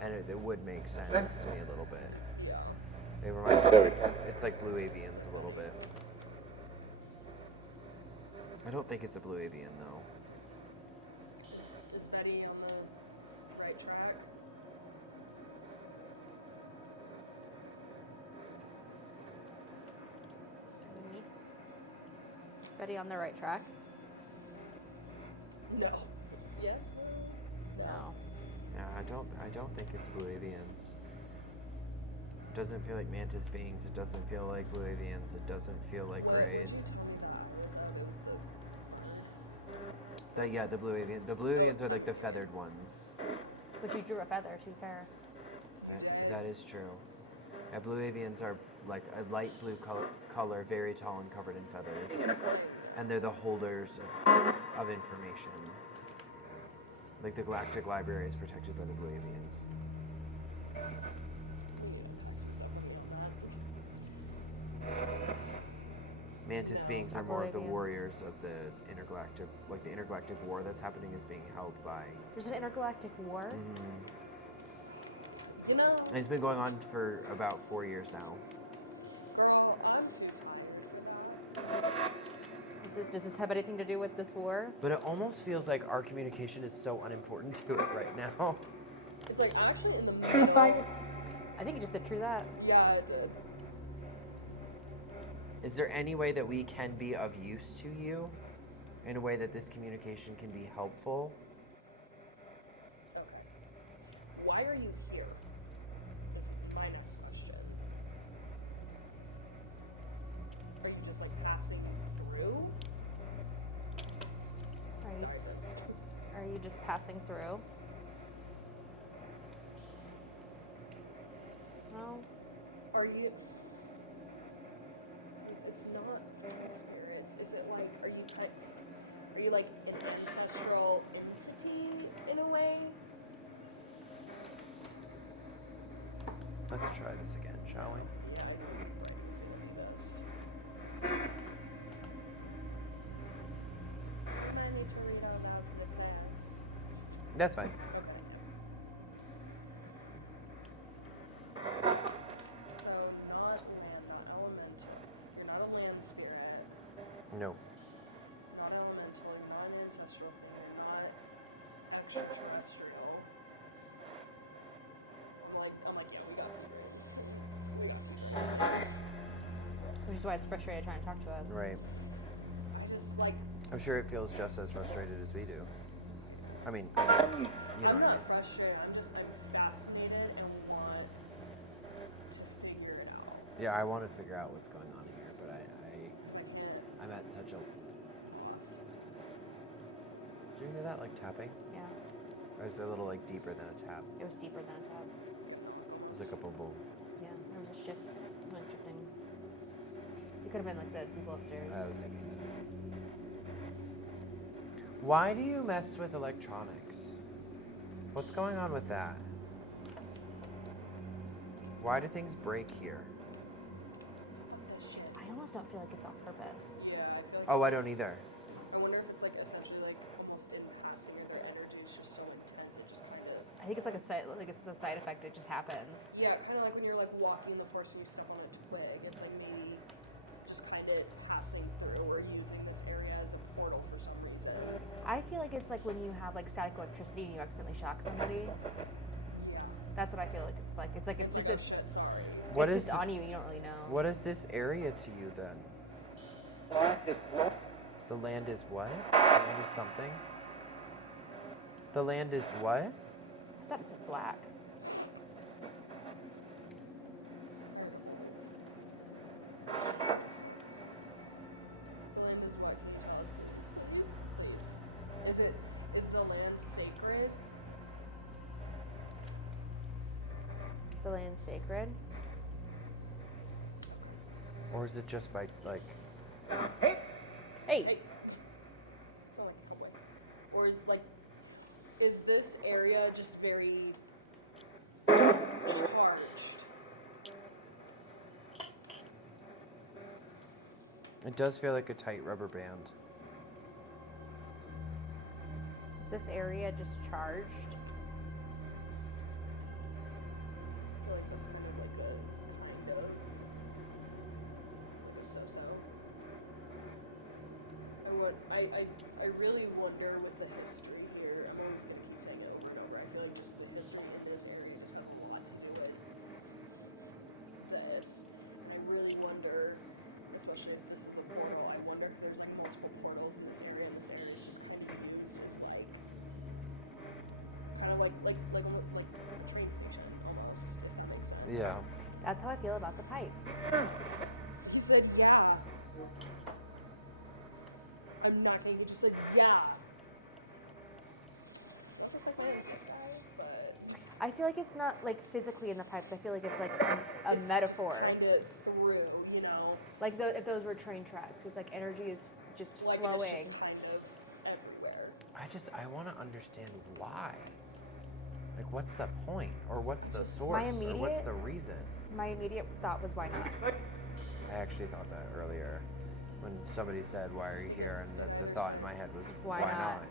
and it would make sense to me a little bit. It reminds me, it's like Blue Avians a little bit. I don't think it's a Blue Avian though. Is Betty on the right track? Is Betty on the right track? No. Yes? No. Yeah, I don't think it's Blue Avians. It doesn't feel like mantis beings. It doesn't feel like Blue Avians. It doesn't feel like grays. The Blue Avian. The Blue Avians are like the feathered ones. But you drew a feather, to be fair. That is true. Yeah, Blue Avians are like a light blue color, very tall and covered in feathers. And they're the holders of information. Like the Galactic Library is protected by the Blue Avians. Mantis beings are more of the Blue Avians. warriors of the intergalactic, like the intergalactic war that's happening is being held by. There's an intergalactic war? You know, And it's been going on for about 4 years now. girl, I'm too tired for that. Does this have anything to do with this war? But it almost feels like our communication is so unimportant to it right now. It's like actually in the middle. I think you just said true that. Yeah, it did. Is there any way that we can be of use to you? In a way that this communication can be helpful? Okay. Why are you here? Is my next question. Are you just like passing through? Are you, Sorry, but are you just passing through? No. are you? It's not spirits. Is it like? Are you like an ancestral entity in a way? Let's try this again, shall we? Yeah, I know you'd like to say like this. Remind me to read out loud to the past. That's fine. Okay. So not land, not elemental. You're not a land spirit. No. Not elemental, not an ancestral form, not extraterrestrial. I'm like, yeah, we got it. We got it. Which is why it's frustrated trying to talk to us. Right. I just like, I'm sure it feels just as frustrated as we do. I mean, you know I'm what I not mean. frustrated. I'm just like fascinated and want to figure it out. Yeah, I want to figure out what's going on here, but Because I can't. I'm at such a loss. Did you hear that, like tapping? Yeah. Or is it a little like deeper than a tap? It was deeper than a tab. It was like a boom boom. Yeah. There was a shift. Something shifting. It could have been like the people upstairs. I was thinking. Why do you mess with electronics? What's going on with that? Why do things break here? I almost don't feel like it's on purpose. Yeah, I feel Oh, I don't either. I wonder if it's like essentially like almost in passing and the energy is just so intense it just kind of. I think it's like it's a side effect. It just happens. Yeah, kind of like when you're like walking the forest and you step on a twig. It's like me just kind of passing through or using this area as a portal for some reason. I feel like it's like when you have like static electricity and you accidentally shock somebody. Yeah. That's what I feel like it's like. It's like it's just Oh, shit, sorry. What it's is just on you. You don't really know. what is this area to you then? The land is what? The land is something? The land is what? I thought it said black. The land is what is place. Is the land sacred? Is the land sacred? Or is it just by like Hey. Hey. It's not like public. Or is this area just very charged? it does feel like a tight rubber band. Is this area just charged? I feel like that's kind of like a kind of so. I really wonder with the history here. I'm always going to keep saying it over and over. I feel like just the history of this area just has a lot to do with this. I really wonder, especially if this is a portal, I wonder if there's like multiple portals in this area, and this area is just heavy used as like kind of like a train station almost, if that makes sense. Yeah. That's how I feel about the pipes. He said, yeah. I'm not kidding. He just said, yeah. That's what the hell guys, but I feel like it's not like physically in the pipes. I feel like it's like a it's metaphor. Kind of through, you know. Like if those were train tracks, it's like energy is just Like flowing. it's just kind of everywhere. I want to understand why. Like, what's the point, or what's the source, or what's immediate- the reason? My immediate thought was, why not? I actually thought that earlier when somebody said, "Why are you here?" and the thought in my head was, Why "Why not?" not?"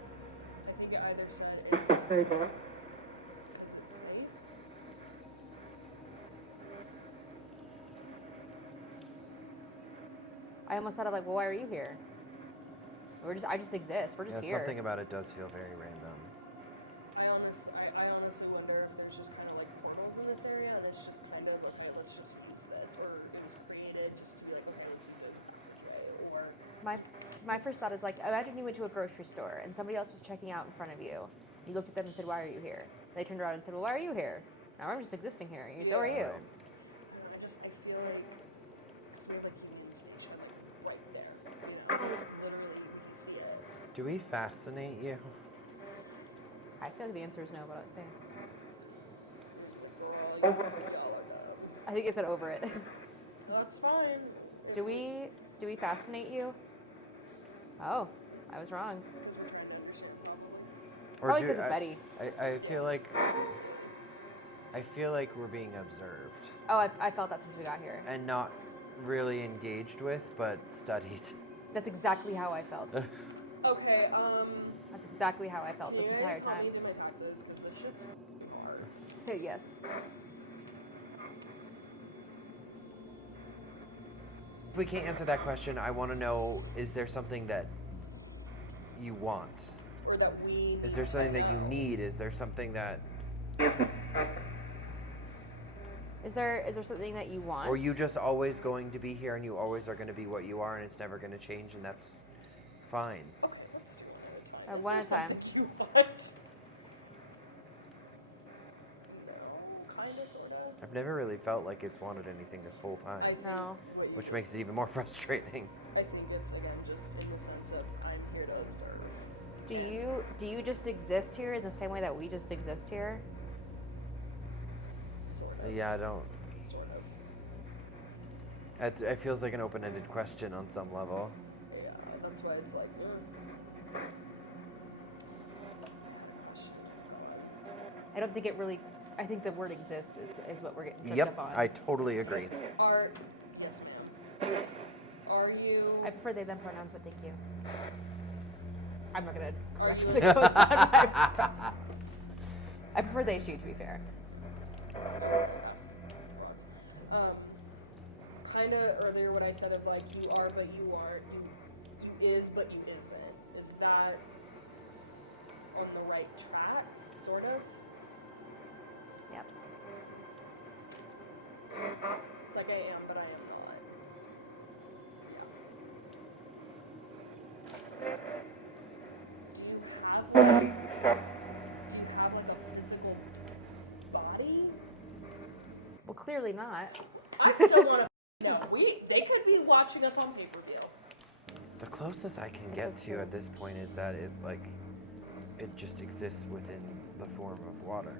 I think it either said it's safe. I almost thought of like, well, why are you here? I just exist. We're just Yeah, here. something about it does feel very random. I honestly wonder if there's just kind of like portals in this area, and it's just kind of okay, let's just use this, or it was created just to be like, okay, let's use it as a passageway, or My first thought is like, imagine you went to a grocery store and somebody else was checking out in front of you. You looked at them and said, why are you here? They turned around and said, well, why are you here? Now I'm just existing here. You so are you. Right. I feel like sort of can see each other right there. You know, just literally see it. Do we fascinate you? I feel like the answer is no, but I'll say. There's the girl, you know, I think it's an over it. that's fine. do we fascinate you? Oh, I was wrong. Because we're trying to understand probably. Or Probably do- because of Betty. I feel like we're being observed Oh, I felt that since we got here. and not really engaged with, but studied. That's exactly how I felt. Okay, That's exactly how I felt can this you entire guys help time. me do my taxes? Because this shit's hard. Yes. If we can't answer that question, I want to know, is there something that you want? Or that we. Is there something that you know. need? Is there something that, Is there something that you want? or are you just always going to be here and you always are going to be what you are and it's never going to change and that's fine? Okay, let's do it at a time. One Is at a there time. something you want? No, kinda, sorta. I've never really felt like it's wanted anything this whole time, I think No. what you which just- makes it even more frustrating. I think it's again just in the sense of I'm here to observe. Do you just exist here in the same way that we just exist here? Sort of. Yeah, I don't. Sort of. It feels like an open-ended question on some level. Yeah, that's why it's like. I don't think it really. I think the word exist is what we're getting tripped Yep, up on. I totally agree. Are yes, ma'am. Are you? I prefer they them pronouns, but thank you. I'm not gonna Are correct you- the ghost. I prefer they she, to be fair. Yes. Kind of earlier what I said of like you are but you aren't, you is but you isn't. Is that on the right track, sort of? Yep. clearly not. I still want to know. They could be watching us on pay-per-view. The closest I can This get is to true. at this point is that it just exists within the form of water.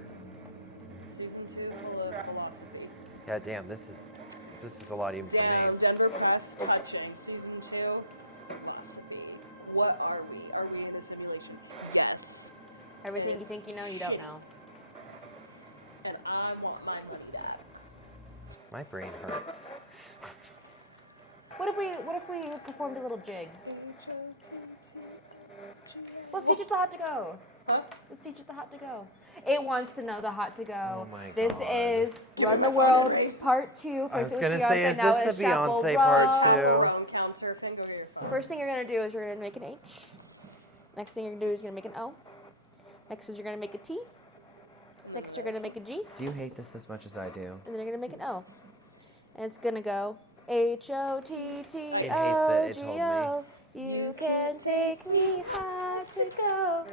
Season 2 full of philosophy. Yeah, damn, this is a lot even for me. Damn, Denver Press touching. Season 2 philosophy. What are we? Are we in a simulation? Yes. Everything you think you know, you don't know. And I want my money back. My brain hurts. What if we performed a little jig? Let's teach it the hot to go. Huh? Let's teach it the hot to go. It wants to know the hot to go. Oh my This God. is Run the World Part 2. I was First it gonna Beyonce, say, is now this it's the Chappell Beyonce Roan. Part 2? Rome counter finger here. First thing you're gonna do is you're gonna make an H. Next thing you're gonna do is you're gonna make an O. Next is you're gonna make a T. Next you're gonna make a G, Do you hate this as much as I do? and then you're gonna make an O. And it's gonna go HOTTOGO. It told You can take me high to go.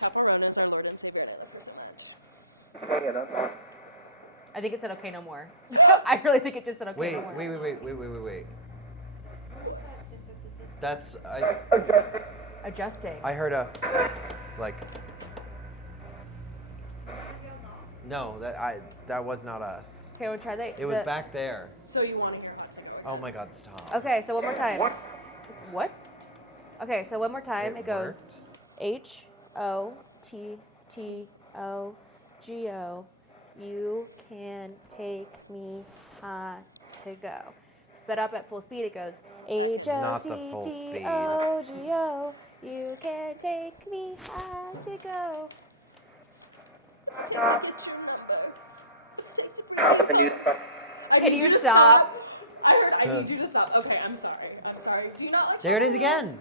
Chappell Roan is our motive to get it. I think it said okay no more. I really think it just said okay no more. Wait. That's Adjusting. I heard a like. No, that was not us. Okay, we'll try that. It was back there. So you want to hear hot to go? Oh my God, stop. Okay, so one more time. What? Okay, so one more time. It goes HOTTOGO. You can take me high to go. Sped up at full speed, it goes Not the full speed. HOTTOGO. You can take me high to go. Can you stop? I heard I need you to stop. Okay, I'm sorry. Do you not like There it is again.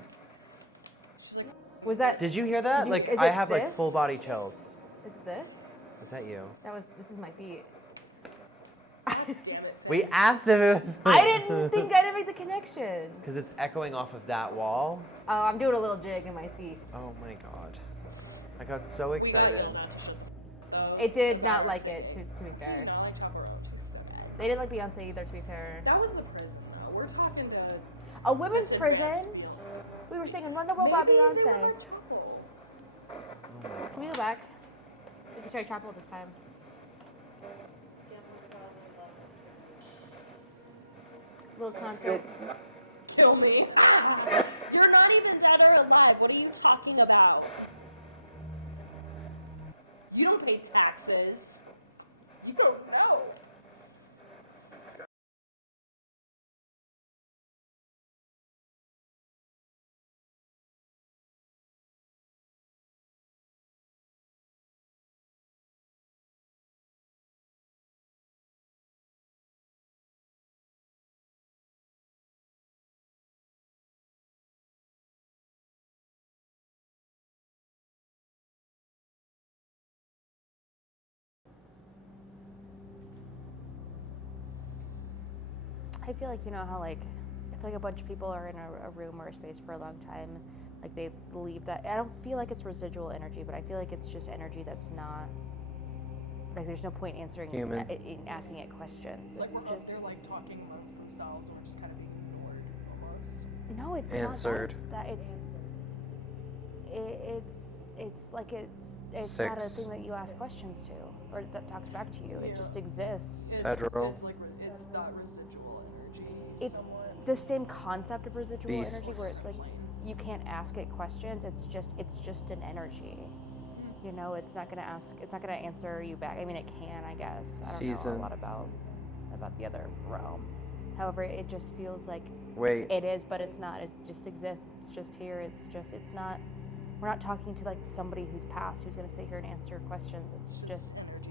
Was that? Did you hear that? Did you- Like is I it have like this? full body chills. Is it this? Is that you? This is my feet. Damn it. We asked if it was. I didn't make the connection. Because it's echoing off of that wall. Oh, I'm doing a little jig in my seat. Oh my God. I got so We got excited. It did not like it, to be fair. Not like Chappell Roan. They didn't like Beyonce either, to be fair. That was the prison. We're talking to A women's Sid prison? Bransfield. We were singing Run the World by Maybe they Beyonce. were Chappell. Oh my Can we go back? We can try Chapel this time. Little concert. Kill me. You're not even dead or alive. What are you talking about? You don't pay taxes. You don't know. I feel like, you know how, like, if, like, a bunch of people are in a room or a space for a long time, like, they leave that. I don't feel like it's residual energy, but I feel like it's just energy that's not, like, there's no point answering Human. in asking it questions. It's like It's we're just, they're like talking amongst themselves. We're just kind of being ignored almost. no, it's Answered. not that. It's like it's not a 6. thing that you ask questions to or that talks back to you. It Yeah. just exists. Federal. It's like it's that residual energy. It's somewhat. the same concept of residual energy Beasts. where it's like you can't ask it questions. It's just an energy. You know, it's not gonna answer you back. I mean, it can, I guess. I don't know Season. a lot about the other realm. However, it just feels like Wait. it is, but it's not. It just exists. It's just here. It's not. We're not talking to like somebody who's passed who's gonna sit here and answer questions. It's just energy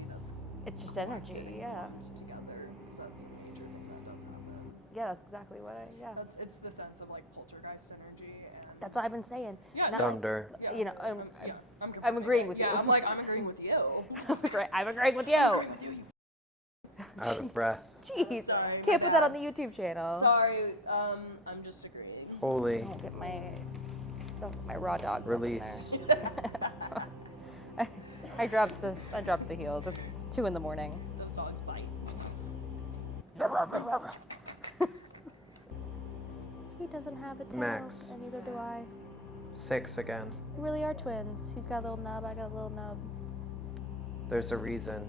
it's just energy. Yeah. that's together. Because that's nature that does happen. Yeah, that's exactly what I. It's the sense of like poltergeist energy and That's what I've been saying. yeah, Not- Thunder. yeah, You know, I'm agreeing with yeah, you. I'm like I'm agreeing with you. I'm agreeing with you. Out of breath. Jeez. Sorry, Can't my put that bad. on the YouTube channel. Sorry, I'm just agreeing. Holy. Don't get my raw dogs up in Release. there. I dropped the heels. It's 2 a.m. Those dogs bite. He doesn't have a tail, Max. and neither do I. 6 again. We really are twins. He's got a little nub, I got a little nub. There's a reason.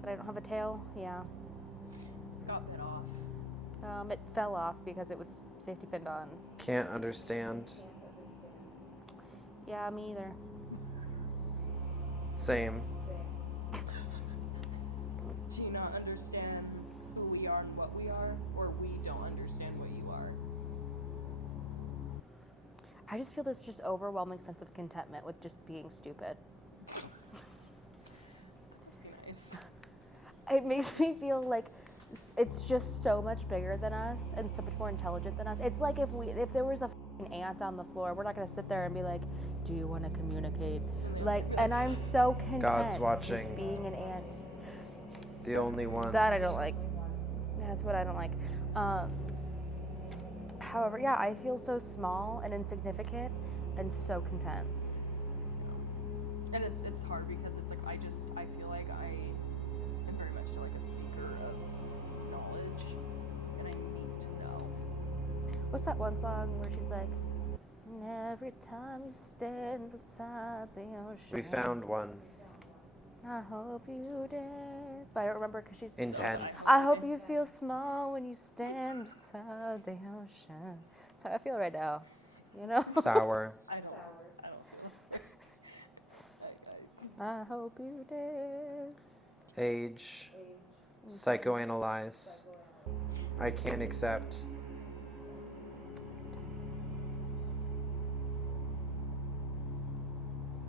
But I don't have a tail, yeah. Got bit off. It fell off because it was safety pinned on. Can't understand. Yeah, me either. Same. Do you not understand who we are and what we are? Or we don't understand what you are? I just feel this just overwhelming sense of contentment with just being stupid. Let's be nice. It makes me feel like it's just so much bigger than us and so much more intelligent than us. It's like if there was a f***ing ant on the floor, we're not gonna sit there and be like, "Do you want to communicate?" Like, and I'm so content God's watching. just being an ant. The only ones. That I don't like. That's what I don't like. However, yeah, I feel so small and insignificant and so content. And it's hard because it's like I feel like I am very much like a seeker of knowledge, and I need to know. What's that one song where she's like, "And every time you stand beside the ocean, We found one. I hope you dance." But I don't remember because she's. Intense. I hope you feel small when you stand beside the ocean. That's how I feel right now. You know? Sour. I don't. I hope you dance. Age. Psychoanalyze. I can't accept.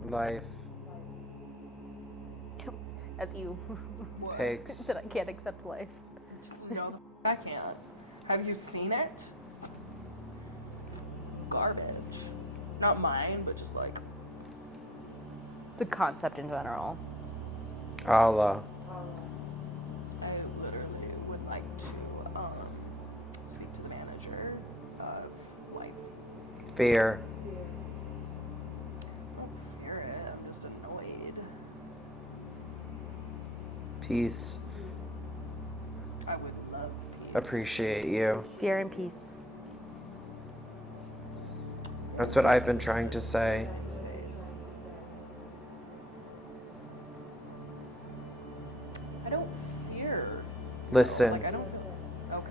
Life. As you What? Pigs. said, I can't accept life. No, I can't. Have you seen it? Garbage. Not mine, but just like The concept in general. Allah. I literally would like to speak to the manager of life. Fear. I don't fear it. I'm just annoyed. Peace. I would love peace. Appreciate you. Fear and peace. That's what I've been trying to say. Space. I don't fear. Listen. Like I don't. Okay.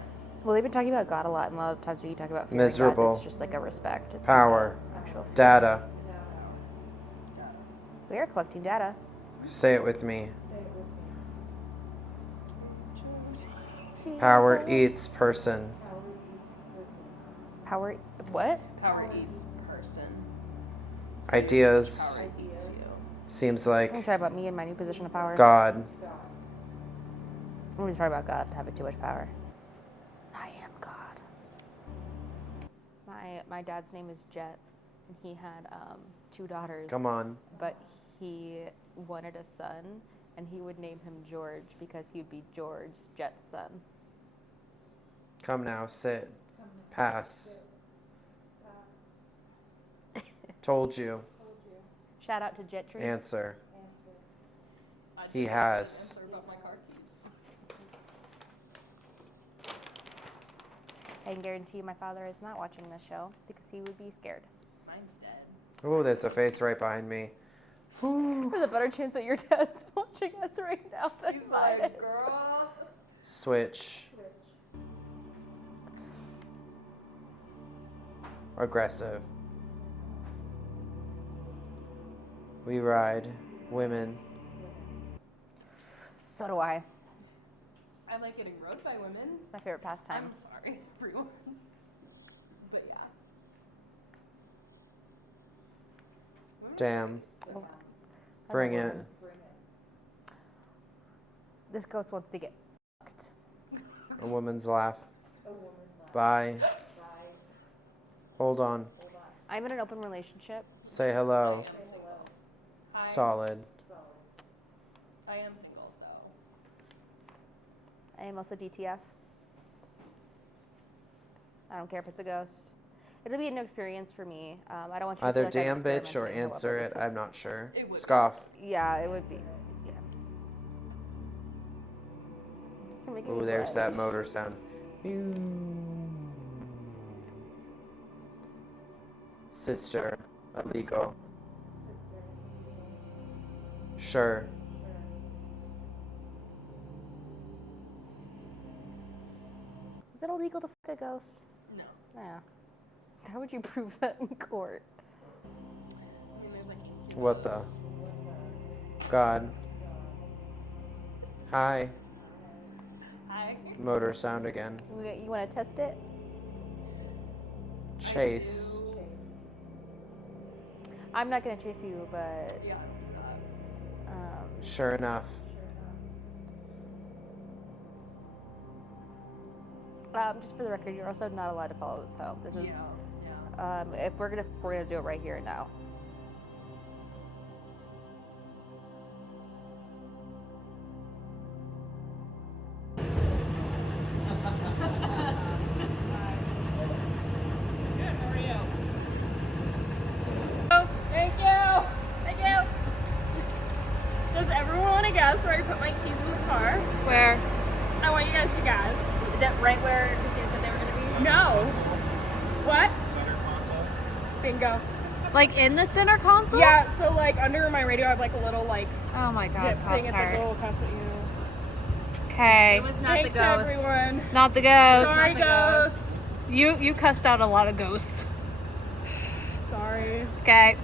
Well, they've been talking about God a lot, and a lot of times when you talk about fearing Miserable. God, it's just like a respect. It's Power. not actual fear. Data. We are collecting data. Say it with me. Power eats person. Power. What? Power eats person. Ideas. Power eats you. Seems I'm like gonna talk about me and my new position of power. God. I'm gonna talk about God having too much power. I am God. My dad's name is Jet, and he had 2 daughters. Come on. But he wanted a son, and he would name him George because he would be George, Jet's son. Come now. Sit. Pass. Told you. Shout out to Jet Tree. Answer. I He just has. answer about my car keys. I can guarantee you my father is not watching this show because he would be scared. Mine's dead. Oh, there's a face right behind me. There's a better chance that your dad's watching us right now than He's mine like, is. girl. Switch. Aggressive. We ride. Women. So do I. I like getting rode by women. It's my favorite pastime. I'm sorry, everyone. But yeah. Damn. Oh, Bring I don't it. know. This ghost wants to get fucked. A woman's laugh. Bye. Hold on. I'm in an open relationship. Say hello. I am single. Solid. I am single, so. I am also DTF. I don't care if it's a ghost. It'll be a new experience for me. I don't want you to Either feel like I'm damn bitch or experimenting or answer whatever. it. I'm not sure. It would. Scoff. Yeah, it would be. Yeah. You're making Oh, me there's blush. that motor sound. Sister, illegal. Sure. Is it illegal to fuck a ghost? No. Yeah. How would you prove that in court? I mean, there's like What the? God. Hi. Hi. Motor sound again. You want to test it? Chase. I'm not gonna chase you, but Yeah. Sure enough. just for the record, you're also not allowed to follow us home. This is Yeah. if we're gonna do it right here and now. Good. How are you? Oh, thank you. Thank you. Does everyone want to guess where I put my keys in the car? Where? I want you guys to guess. Is that right where Christina said they were gonna be? No. What? Center console. Bingo. Like in the center console? Yeah. So like under my radio, I have like a little like Oh my god, dip thing. It's like a Pop-Tart. little cups at you. Okay. It was not Thanks the to ghost. everyone. Not the ghost. Sorry, the ghost. ghosts. You cussed out a lot of ghosts. Sorry. Okay.